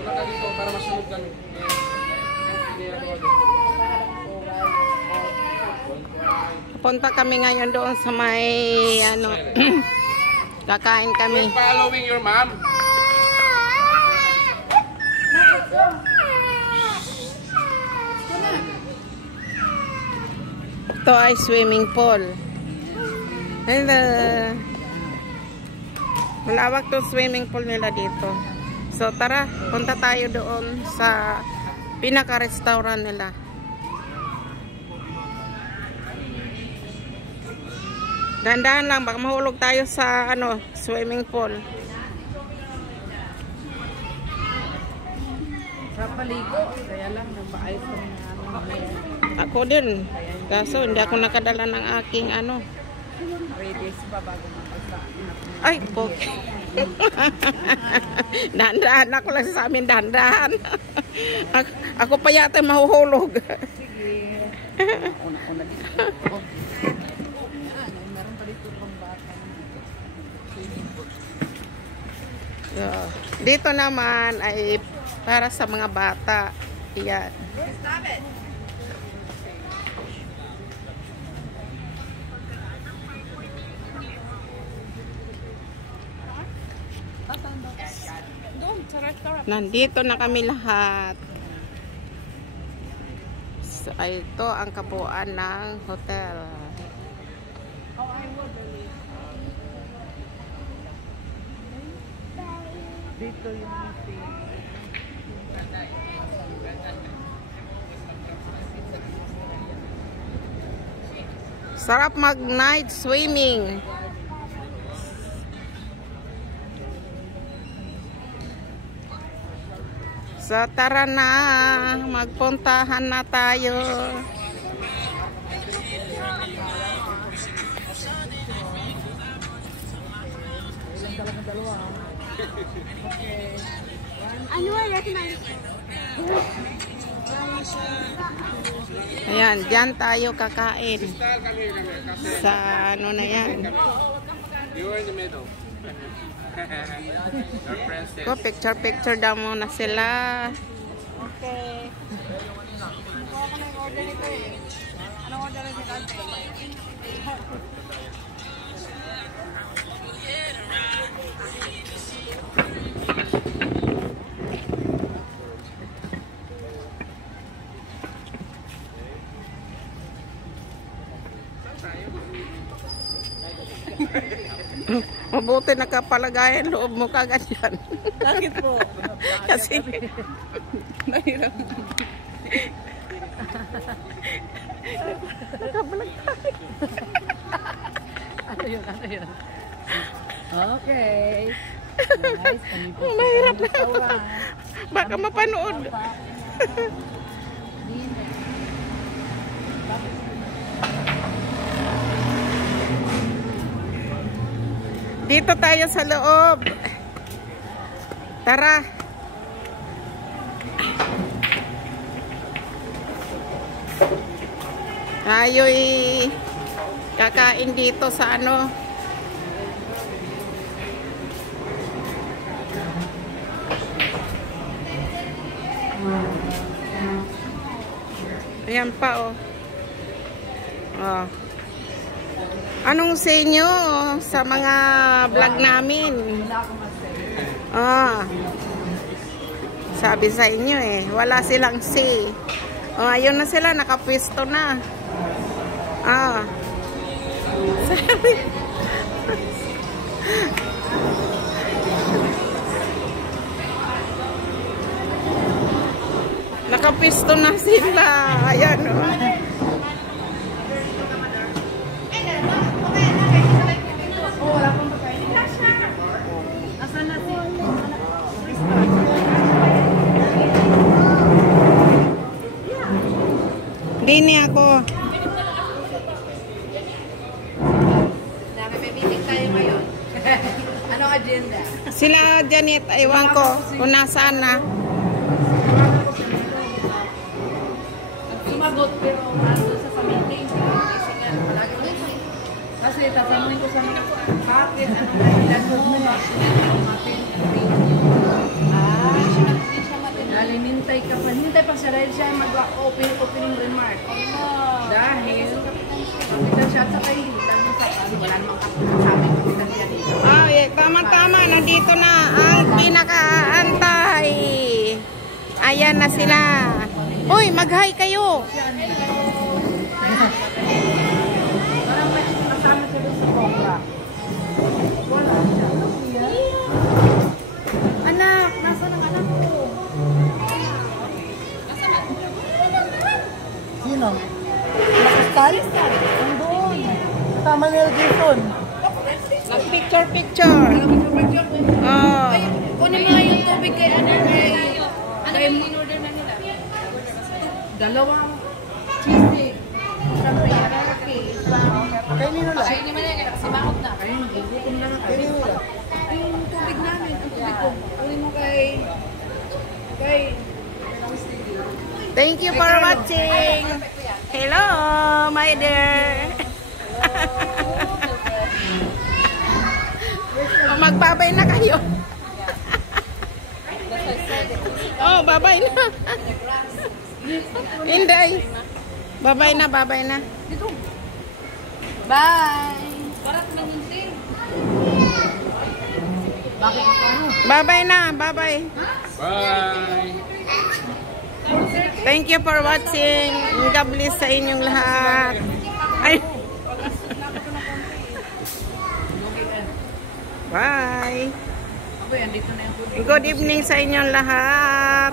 Punta ka dito para masunod kami. Punta kami ngayon doon sa may ano kakain kami. Following your mom. Ito ay swimming pool. Hello. Malawak to swimming pool nila dito. So tara, punta tayo doon sa pinaka-restaurant nila. Dandahan lang, baka mahulog tayo sa ano, swimming pool. Sa paligo, kaya lang napaayos kami na Ako din. Kaso hindi ako nakadala ng aking ano. 3 days pa bago mapasa. Ay, po. Dandahan ako lang sa amin, dandahan. Ako pa yata mahuhulog. Sige. Una-una dito. Meron pa dito pang bata. So, dito naman ay para sa mga bata. Yan. Stop it! Nandito na kami lahat. So, ito ang kabuuan ng hotel. Dito yung Sarap mag night swimming. So tara na, magpuntahan na tayo. Ayan, dyan tayo kakain. Sa ano na yan. You're in the middle. Ko, picture daw muna sila. okay. Ako na yung order nito eh. Anong order nito kante? Mabuti nakapalagayan loob mo kagad yan. Bakit po? Kasi Mahirap. nakabalagay. Ano yun? Ano yun? Okay. Nice. Mahirap na. Baka mapanood. Dito tayo sa loob. Tara. Tayo'y kakain dito sa ano. Ayan pa oh. Oh. Anong sa inyo sa mga vlog namin? Ah. Sabi sa inyo eh, wala silang say. Oh, ayun na sila, nakapwesto na. Ah. Sabi. Nakapwesto na sila. Ayan oh. Dini ako. May meeting tayo ngayon. Anong agenda? Sila Janet, ewan ko kung nasaan na. Sumagot pero nandun sa meeting. Kasi nga, palagi ko kasi tatanungin ko sa mga bakit, anong dahilan mo, bakit, Maganda pa siya dahil siya mag-opening remark. Dahil, kapitan siya at saka hindi lang sa wala namang sabi kapitan siya dito. Tama-tama. Nandito na ang pinaka-aantay. Ayan na sila. Uy, mag-hi kayo. Parang may kasama siya doon sa Cobra. Wala siya. Anak, nasa ng anak ko? Sino? Nakastal? Nandun. Tama ni Jason. Picture. Oh. Kunin mo nga yung tubig kay ano kay in-order na nila. Dalawang cheesecake. Siyempre, Kaya nino lang. Ay, hindi man yan. Kasi bakot na. Ay, gutom na nga. Kaya nino lang. Yung tubig namin, ang tubig ko. Kunin mo kay... Thank you for watching. Hello, my dear. Magbabay na kayo. Oh, babay na. Inday. Babay na. Bye! Para ko nanginsin. Bakit ano? Babay na, babay. Bye! Thank you for watching. God bless sa inyong lahat. Ay. Bye. Ako yan, dito na yung tubig. Good evening sa inyong lahat.